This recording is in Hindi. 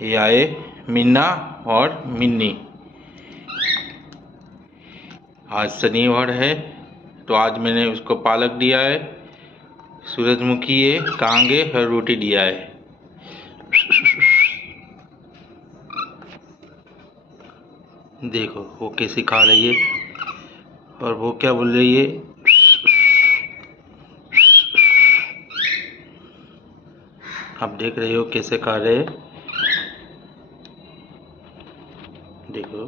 ये आए मिन्ना और मिन्नी। आज शनिवार है तो आज मैंने उसको पालक दिया है, सूरजमुखी है, कांगे और रोटी दिया है। देखो वो कैसे खा रही है और वो क्या बोल रही है। आप देख रहे हो कैसे खा रहे हैं, देखो।